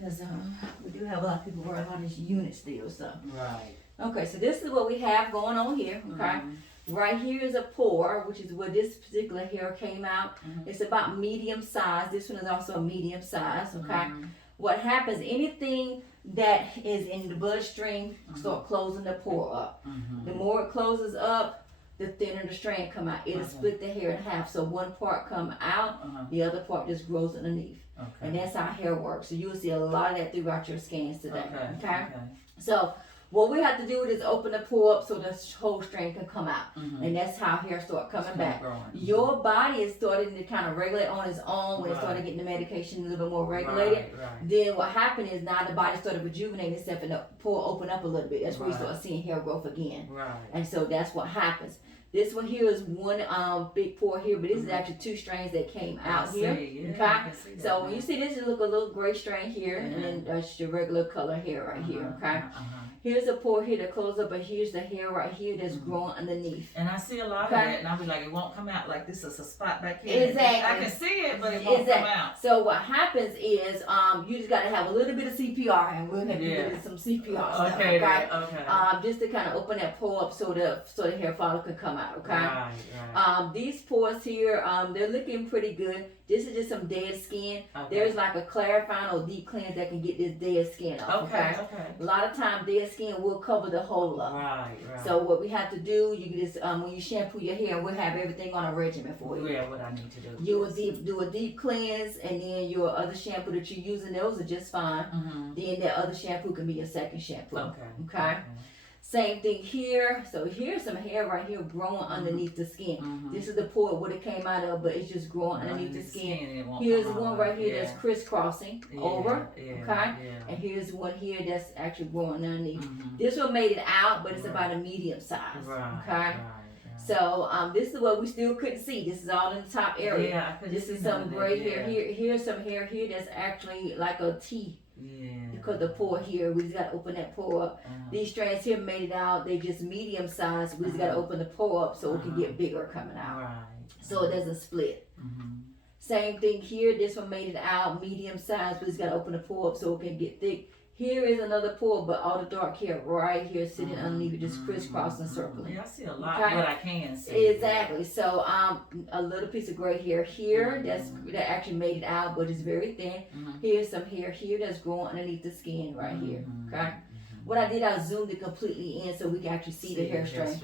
Because we do have a lot of people working on this unit still, so. Right. Okay, so this is what we have going on here, okay? Right here is a pore, which is where this particular hair came out. It's about medium size. This one is also a medium size, okay? What happens, anything that is in the bloodstream start closing the pore up. The more it closes up, the thinner the strand come out. It'll split the hair in half. So one part come out, the other part just grows underneath. And that's how hair works. So you'll see a lot of that throughout your scans today, okay? So what we have to do is open the pore up so the whole strand can come out. And that's how hair start coming back. Your body is starting to kind of regulate on its own when it started getting the medication a little bit more regulated. Then what happened is now the body started rejuvenating itself and the pore open up a little bit. That's where you start seeing hair growth again. And so that's what happens. This one here is one big pore here, but this is actually two strands that came out here. Okay, so when you see this, it look a little gray strand here, and then that's your regular color hair right here. Okay, here's a pore here that closes up, and here's the hair right here that's growing underneath. And I see a lot of that, and I'll be like, it won't come out like this is a spot back here. Exactly, I can see it, but it won't come out. So what happens is, you just got to have a little bit of CPR, and we'll have you do some CPR stuff. Okay. Just to kind of open that pore up so the hair follicle can come out. Okay. These pores here, they're looking pretty good. This is just some dead skin. There's like a clarifying or deep cleanse that can get this dead skin off. Okay. A lot of times dead skin will cover the hole up. So what we have to do, you can just when you shampoo your hair, we'll have everything on a regimen for you. Yeah, what I need to do. You will do a deep cleanse, and then your other shampoo that you're using, those are just fine. Then that other shampoo can be your second shampoo. Okay. Same thing here. So here's some hair right here growing underneath the skin. This is the pore what it came out of, but it's just growing underneath the skin. Here's one right here that's crisscrossing over. Okay. And here's one here that's actually growing underneath. This one made it out, but it's about a medium size. Okay. So this is what we still couldn't see. This is all in the top area. This is some gray hair here. Here's some hair here that's actually like a T. Because the pore here, we just got to open that pore up. These strands here made it out. They just medium size. We just got to open the pore up so it can get bigger coming out. So it doesn't split. Same thing here. This one made it out medium size. We just got to open the pore up so it can get thick. Here is another pore, but all the dark hair right here sitting underneath it, just crisscrossing and circling. Yeah, I see a lot, but I can see. Exactly. So a little piece of gray hair here that actually made it out, but it's very thin. Here's some hair here that's growing underneath the skin right here. Okay. What I did, I zoomed it completely in so we can actually see the hair strand.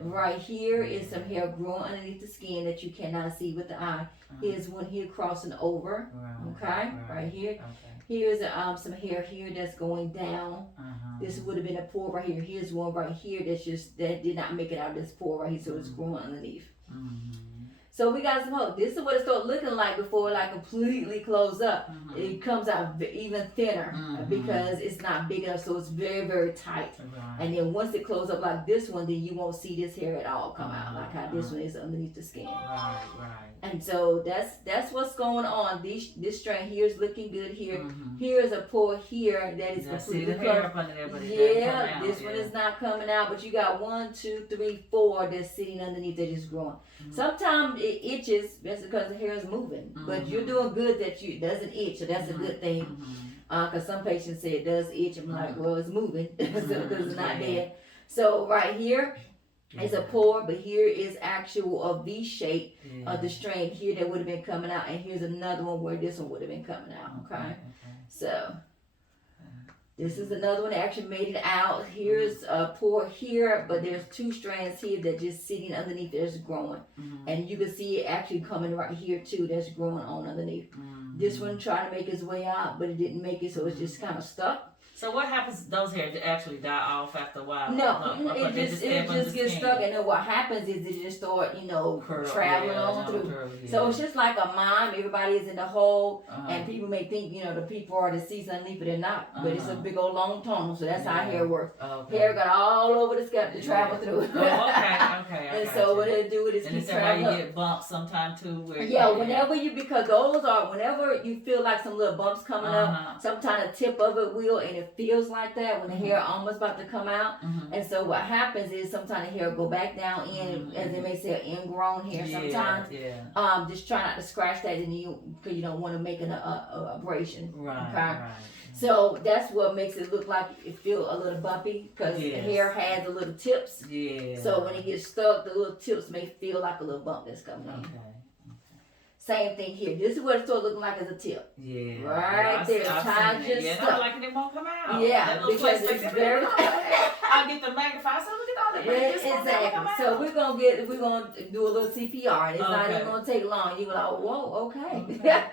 Right here is some hair growing underneath the skin that you cannot see with the eye. Here's one here crossing over. Okay. Right here. Here's some hair here that's going down. This would have been a pore right here. Here's one right here that did not make it out of this pore right here, so it's growing underneath. So we got some hope. This is what it started looking like before it like completely closed up. It comes out even thinner because it's not big enough, so it's very, very tight. And then once it closes up like this one, then you won't see this hair at all come out like how this one is underneath the skin. And so that's what's going on. This strand here is looking good here. Here is a pore here that is completely closed. This one is not coming out, but you got 1, 2, 3, 4 that's sitting underneath that is growing. Sometimes it itches, that's because the hair is moving. But you're doing good that it doesn't itch, so that's a good thing. Because some patients say it does itch. I'm like, well, it's moving, because it's not dead. So right here is a pore, but here is actual a V shape of the strand here that would have been coming out, and here's another one where this one would have been coming out. Okay. So this is another one that actually made it out. Here's a pore here, but there's 2 strands here that just sitting underneath that's growing. And you can see it actually coming right here too, that's growing on underneath. This one tried to make its way out, but it didn't make it, so it's just kind of stuck. So what happens? Those hairs actually die off after a while? No, it just gets stuck, and then what happens is it just start, traveling on through. So it's just like a mime. Everybody is in the hole, and people may think, the people are deceased underneath, but they're not. But it's a big old long tunnel, so that's how hair works. Hair got all over the scalp to travel through. Okay. And so what they do is keep traveling. And you get bumps sometime too. Whenever whenever you feel like some little bumps coming up, sometimes the tip of it will, and it feels like that when the hair almost about to come out. And so what happens is sometimes the hair go back down in, as they may say, ingrown hair sometimes. Just try not to scratch that because you don't want to make an abrasion. So that's what makes it look like it feel a little bumpy, because the hair has the little tips. So when it gets stuck, the little tips may feel like a little bump that's coming in. Same thing here. This is what it starts looking like as a tip. Yeah. Right there. Tied just yeah, stuck. like it won't come out. Yeah, because it's very. I'll get the magnifier. So look at all that. Exactly. So we're gonna do a little CPR. And it's not even gonna take long. You're like, whoa, okay. Okay.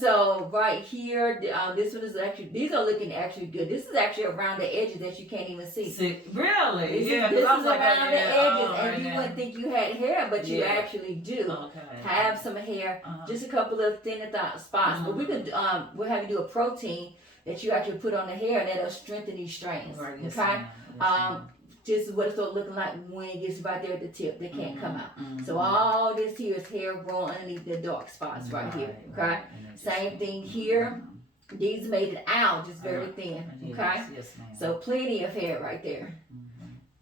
So right here, this one is actually. These are looking actually good. This is actually around the edges that you can't even see. Really? This is around the edges, and you wouldn't think you had hair, but you actually do have some hair. Just a couple of thin spots. But we could we'll have you do a protein that you actually put on the hair, and that'll strengthen these strands. Right, yes, okay. Yes, this is what it starts looking like when it gets right there at the tip. They can't come out. So all this here is hair growing underneath the dark spots right here. Okay. Same thing here. These made it out, just very thin. Okay. Yes, ma'am. So plenty of hair right there.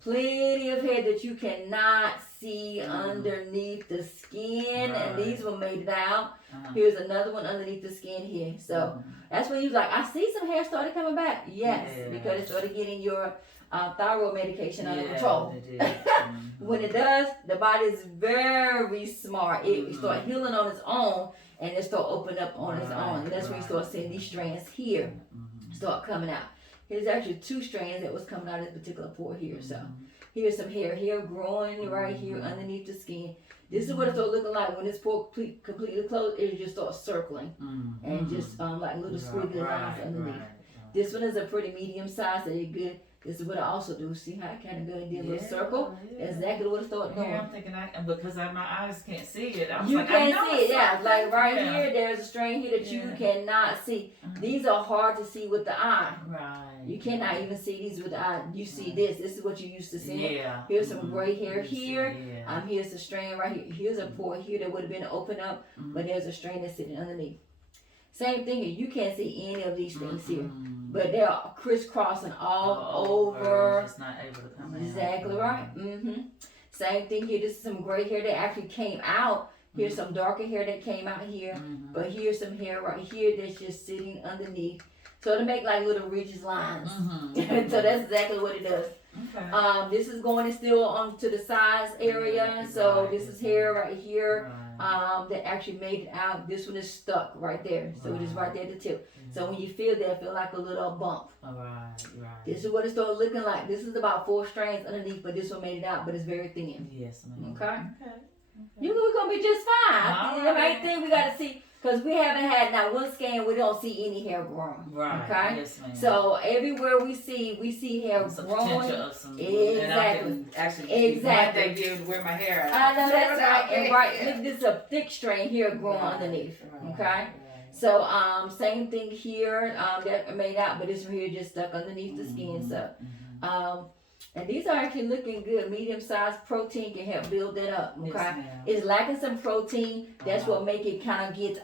Plenty of hair that you cannot see underneath the skin, and these were made it out. Here's another one underneath the skin here. So that's when you're like, I see some hair started coming back. Yes, because it started getting your thyroid medication under control. When it does, the body is very smart. It start healing on its own, and it start opening up on its own. And that's when you start seeing these strands here start coming out. Here's actually 2 strands that was coming out of this particular pore here. So here's some hair growing right here underneath the skin. This is what it starts looking like when this pore completely closed. It just starts circling and just like little squiggly lines underneath. This one is a pretty medium size, so you're good. This is what I also do. See how I kind of go and did a little circle? That's exactly what it started doing. I'm thinking, because my eyes can't see it. You can't see it, Like right here, there's a strain here that you cannot see. These are hard to see with the eye. Right. You cannot even see these with the eye. You see this. This is what you used to see. Yeah. Here's some gray hair here. Here's a strain right here. Here's a pore here that would have been open up, but there's a strain that's sitting underneath. Same thing here. You can't see any of these things here. But they're crisscrossing all over. Just not able to come out. Exactly right. Same thing here. This is some gray hair that actually came out. Here's some darker hair that came out here. But here's some hair right here that's just sitting underneath. So to make like little ridges lines. So that's exactly what it does. Okay. This is going still on to the sides area. So this is hair right here. That actually made it out. This one is stuck right there. So it is right there at the tip. So when you feel that, feel like a little bump. This is what it started looking like. This is about 4 strands underneath, but this one made it out, but it's very thin. Yes, ma'am. Okay. We're gonna be just fine. The main thing we gotta see, because we haven't had not one scan, we don't see any hair growing. Right. Okay. Yes, ma'am. So everywhere we see hair growing. Exactly. Exactly. They give wear my hair out. I know that's right. And right, look, this is a thick strain here growing underneath. Okay. So same thing here. That made out, but this one here just stuck underneath the skin. So and these are actually looking good. Medium-sized protein can help build that up. Okay, yes, it's lacking some protein. That's what make it kind of get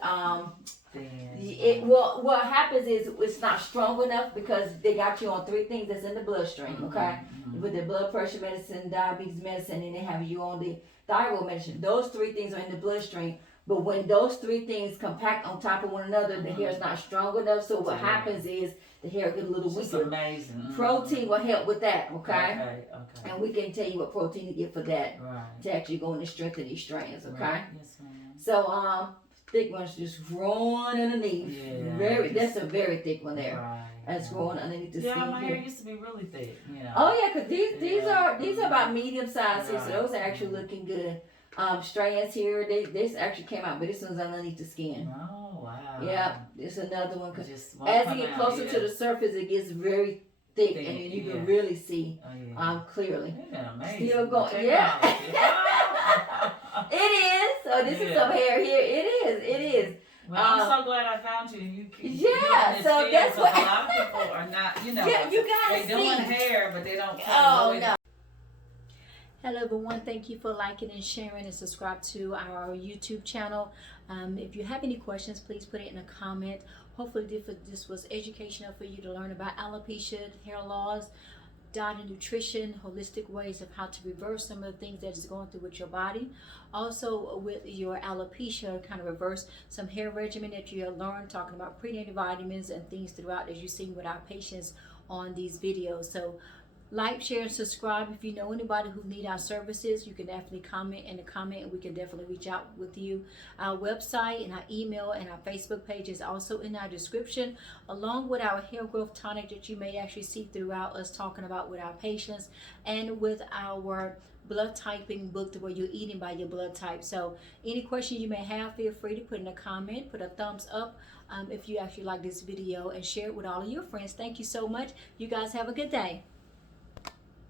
what happens is it's not strong enough because they got you on 3 things that's in the bloodstream. Okay, with the blood pressure medicine, diabetes medicine, and they have you on the thyroid medicine. Those 3 things are in the bloodstream. But when those 3 things compact on top of one another, the hair is not strong enough. So what happens is the hair gets a little weaker. It's amazing. Protein will help with that, okay? And we can tell you what protein to get for that to actually go in and strengthen these strands, okay? Yes, ma'am. So thick ones just growing underneath. Yeah. That's a very thick one there. That's growing underneath the skin. Yeah, my hair used to be really thick. Oh yeah, because these are about medium size here, so those are actually looking good. Strands here, this actually came out, but this one's underneath the skin. Oh wow! Yeah, it's another one because as you get closer to the surface, it gets very thick, and you can really see clearly. Still going, it is. So this is some hair here. It is. Well, I'm so glad I found you. So that's what a lot of people are not. You gotta see. They're doing hair, but they don't. No. Hello everyone, thank you for liking and sharing and subscribe to our YouTube channel. If you have any questions, please put it in a comment. Hopefully this was educational for you to learn about alopecia, hair loss, diet and nutrition, holistic ways of how to reverse some of the things that is going through with your body. Also with your alopecia, kind of reverse some hair regimen that you have learned, talking about prenatal vitamins and things throughout, as you've seen with our patients on these videos. So Like, share, and subscribe. If you know anybody who need our services, you can definitely comment in the comment, and we can definitely reach out with you. Our website and our email and our Facebook page is also in our description, along with our hair growth tonic that you may actually see throughout us talking about with our patients, and with our blood typing book where you're eating by your blood type. So any questions you may have, feel free to put in a comment, put a thumbs up if you actually like this video, and share it with all of your friends. Thank you so much. You guys have a good day.